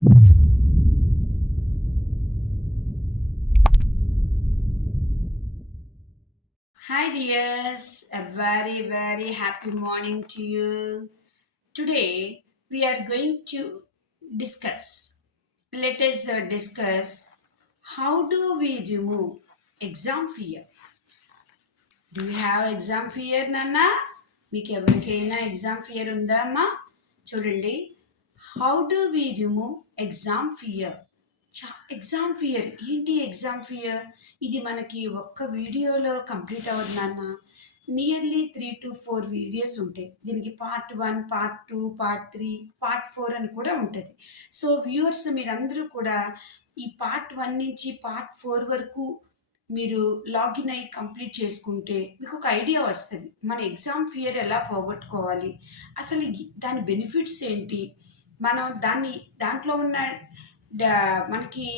Hi dears, a very happy morning to you. Today we are going to discuss. Let us discuss how do we remove exam fear. Do you have exam fear, Nana? మీకు ఎవరికైనా exam fear ఉందా అమ్మా? చూడండి, how do we remove exam fear. Exam fear ఏంటి? Exam fear ఇది మనకి ఒక్క వీడియోలో కంప్లీట్ అవ్వదు నాన్న. నియర్లీ 3 to 4 వీడియోస్ ఉంటాయి దీనికి. పార్ట్ 1, పార్ట్ 2, పార్ట్ 3, పార్ట్ 4 అని కూడా ఉంటుంది. సో వ్యూవర్స్ మీరందరూ కూడా ఈ పార్ట్ 1 నుంచి పార్ట్ 4 వరకు మీరు లాగిన్ అయ్యి కంప్లీట్ చేసుకుంటే మీకు ఒక ఐడియా వస్తుంది మన ఎగ్జామ్ ఫియర్ ఎలా పోగొట్టుకోవాలి, అసలు దాని బెనిఫిట్స్ ఏంటి, మనం దాంట్లో ఉన్న మనకి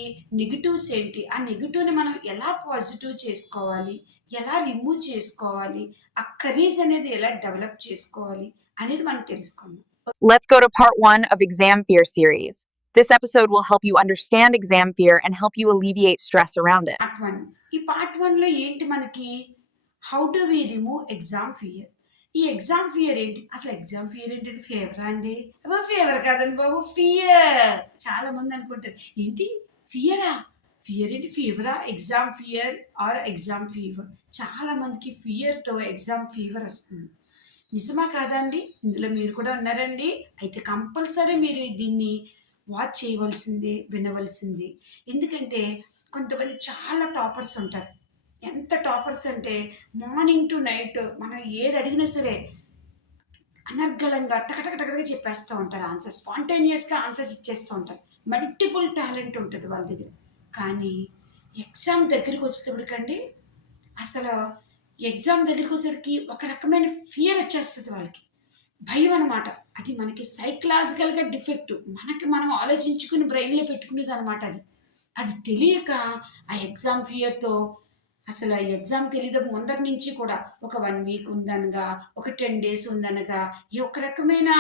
నెగిటివ్స్ ఏంటి, ఆ నెగిటివ్ని మనం ఎలా పాజిటివ్ చేసుకోవాలి, ఎలా రిమూవ్ చేసుకోవాలి, ఆ కరేజ్ అనేది ఎలా డెవలప్ చేసుకోవాలి అనేది మనం తెలుసుకుందాం. Let's go to part 1 of Exam Fear series. This episode will help you understand exam fear and help you alleviate stress around it. Part 1. ఈ పార్ట్ 1లో ఏంటి మనకి? How do we remove exam fear. ఈ exam fear ఏంటి? అసలు exam fear ఏంటంటే ఫేవరా అండి? Favour కాదండి బాబు, ఫియర్. చాలా మంది అనుకుంటారు ఏంటి ఫియరా? ఫియర్ ఏంటి? ఫీవరా? Exam fear or exam fever. చాలా మందికి ఫియర్తో ఎగ్జామ్ ఫీవర్ వస్తుంది. నిజమా కాదా అండి? ఇందులో మీరు కూడా ఉన్నారండి? అయితే కంపల్సరీ మీరు దీన్ని వాచ్ చేయవలసిందే, వినవలసిందే. ఎందుకంటే కొంతమంది చాలా టాపర్స్ ఉంటారు. ఎంత టాపర్స్ అంటే మార్నింగ్ టు నైట్ మనం ఏది అడిగినా సరే అనర్గళంగా టకటకటకగా చెప్పేస్తూ ఉంటారు ఆన్సర్. స్పాంటేనియస్గా ఆన్సర్స్ ఇచ్చేస్తూ ఉంటారు. మల్టిపుల్ టాలెంట్ ఉంటుంది వాళ్ళ దగ్గర. కానీ ఎగ్జామ్ దగ్గరికి వచ్చేటప్పటికండి అసలు ఎగ్జామ్ దగ్గరికి వచ్చేసరికి ఒక రకమైన ఫియర్ వచ్చేస్తుంది వాళ్ళకి, భయం అనమాట. అది మనకి సైకలాజికల్గా డిఫెక్ట్, మనకి మనం ఆలోచించుకుని బ్రెయిన్లో పెట్టుకునేది అనమాట. అది తెలియక ఆ ఎగ్జామ్ ఫియర్తో అసలు ఆ ఎగ్జామ్కి వెళ్ళేది ముందర నుంచి కూడా ఒక 1 వీక్ ఉందనగా, ఒక 10 days ఉందనగా, ఈ ఒక రకమైన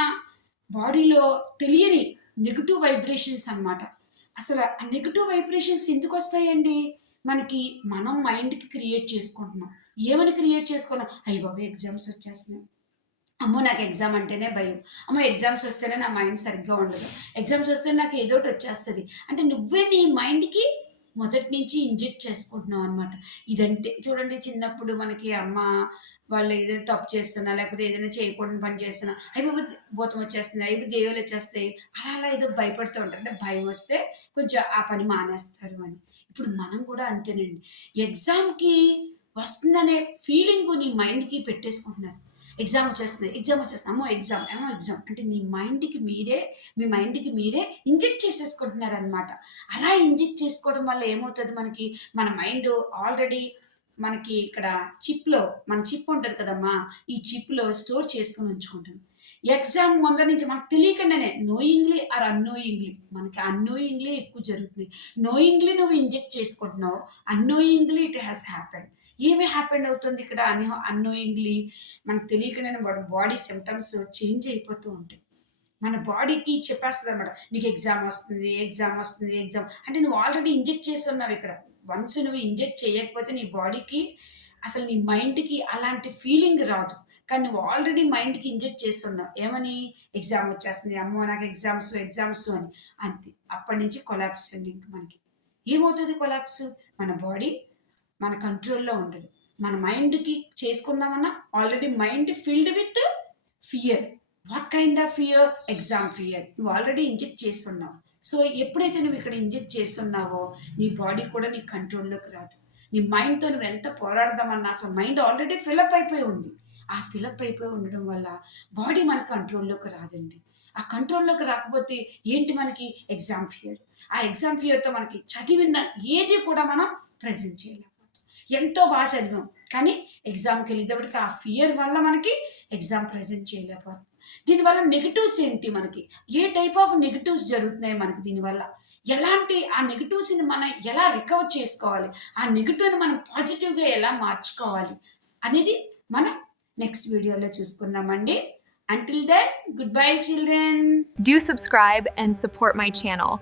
బాడీలో తెలియని నెగిటివ్ వైబ్రేషన్స్ అనమాట. అసలు ఆ నెగిటివ్ వైబ్రేషన్స్ ఎందుకు వస్తాయండి? మనకి మనం మైండ్కి క్రియేట్ చేసుకుంటున్నాం. ఏమని క్రియేట్ చేసుకున్నాం? అయ్య బాబు ఎగ్జామ్స్ వచ్చేస్తున్నాయి, అమ్మో నాకు ఎగ్జామ్ అంటేనే భయం, అమ్మో ఎగ్జామ్స్ వస్తేనే నా మైండ్ సరిగ్గా ఉండదు, ఎగ్జామ్స్ వస్తే నాకు ఏదో ఒకటి వచ్చేస్తుంది అంటే నువ్వే నీ మైండ్కి మొదటి నుంచి ఇంజెక్ట్ చేసుకుంటున్నావు అనమాట. ఇదంటే చూడండి, చిన్నప్పుడు మనకి అమ్మ వాళ్ళు ఏదైనా తప్పు చేస్తున్నా లేకపోతే ఏదైనా చేయకూడని పని చేస్తున్నా అయిపోయి భూతం వచ్చేస్తుంది, అయిపోయి దెయ్యాలు వచ్చేస్తాయి, అలా అలా ఏదో భయపడుతూ ఉంటారు. అంటే భయం వస్తే కొంచెం ఆ పని మానేస్తారు అని. ఇప్పుడు మనం కూడా అంతేనండి. ఎగ్జామ్కి వస్తుందనే ఫీలింగ్ నీ మైండ్కి పెట్టేసుకుంటున్నారు. ఎగ్జామ్ వచ్చేస్తుంది, ఎగ్జామ్ వచ్చేస్తుంది, అమ్మో ఎగ్జామ్, ఏమో ఎగ్జామ్ అంటే మీ మైండ్కి మీరే ఇంజెక్ట్ చేసేసుకుంటున్నారనమాట. అలా ఇంజెక్ట్ చేసుకోవడం వల్ల ఏమవుతుంది మనకి? మన మైండ్ ఆల్రెడీ మనకి ఇక్కడ మన చిప్ ఉంటుంది కదమ్మా, ఈ చిప్లో స్టోర్ చేసుకుని ఉంచుకుంటుంది. ఎగ్జామ్ ముందర నుంచి మనకు తెలియకుండానే నోయింగ్లీ ఆర్ అన్నోయింగ్లీ, మనకి అన్నోయింగ్లీ ఎక్కువ జరుగుతుంది. నోయింగ్లీ నువ్వు ఇంజెక్ట్ చేసుకుంటున్నావు, అన్నోయింగ్లీ ఇట్ హ్యాస్ హ్యాపెండ్. ఏమి హ్యాపెండ్ అవుతుంది ఇక్కడ? అన్నోయింగ్లీ మనకు తెలియకుండానే బాడీ సిమ్టమ్స్ చేంజ్ అయిపోతూ ఉంటాయి. మన బాడీకి చెప్పేస్తుంది అనమాట, నీకు ఎగ్జామ్ వస్తుంది, ఎగ్జామ్ వస్తుంది, ఎగ్జామ్ అంటే నువ్వు ఆల్రెడీ ఇంజెక్ట్ చేసి ఉన్నావు ఇక్కడ. వన్స్ నువ్వు ఇంజెక్ట్ చేయకపోతే నీ బాడీకి అసలు నీ మైండ్కి అలాంటి ఫీలింగ్ రాదు. కానీ నువ్వు ఆల్రెడీ మైండ్కి ఇంజెక్ట్ చేస్తున్నావు ఏమని? ఎగ్జామ్ వచ్చేస్తుంది, అమ్మో నాకు ఎగ్జామ్స్ ఎగ్జామ్స్ అని. అంతే, అప్పటి నుంచి కొలాప్స్ అండి. ఇంక మనకి ఏమవుతుంది కొలాప్స్? మన బాడీ మన కంట్రోల్‌లో ఉండదు. మన మైండ్‌కి చేసుకుందామన్నా already mind filled with fear. What kind of fear? Exam fear. నువ్వు ఆల్రెడీ ఇంజెక్ట్ చేస్తున్నావు. సో ఎప్పుడైతే నువ్వు ఇక్కడ ఇంజెక్ట్ చేస్తున్నావో నీ బాడీ కూడా నీ కంట్రోల్‌లోకి రాదు. నీ మైండ్‌తో నువ్వు ఎంత పోరాడదామన్నా అసలు మైండ్ ఆల్రెడీ ఫిలప్ అయిపోయి ఉంది. ఆ ఫిలప్ అయిపోయి ఉండడం వల్ల బాడీ మన కంట్రోల్‌లోకి రాదండి. ఆ కంట్రోల్‌లోకి రాకపోతే ఏంటి మనకి? Exam fear. ఆ ఎగ్జామ్ ఫియర్‌తో మనకి చదివిన ఏది కూడా మనం ప్రెజెంట్ చేయలేం. ఎంతో బాగా చదివాం కానీ ఎగ్జామ్కి వెళ్ళేటప్పటికి ఆ ఫియర్ వల్ల మనకి ఎగ్జామ్ ప్రజెంట్ చేయలేకపోతాం. దీనివల్ల నెగిటివ్స్ ఏంటి మనకి? ఏ టైప్ ఆఫ్ నెగిటివ్స్ జరుగుతున్నాయి మనకి దీనివల్ల? ఎలాంటి ఆ నెగిటివ్స్ని మనం ఎలా రికవర్ చేసుకోవాలి, ఆ నెగిటివ్ని మనం పాజిటివ్గా ఎలా మార్చుకోవాలి అనేది మనం నెక్స్ట్ వీడియోలో చూసుకుందామండి. Until then, goodbye, children. Do subscribe and support my channel.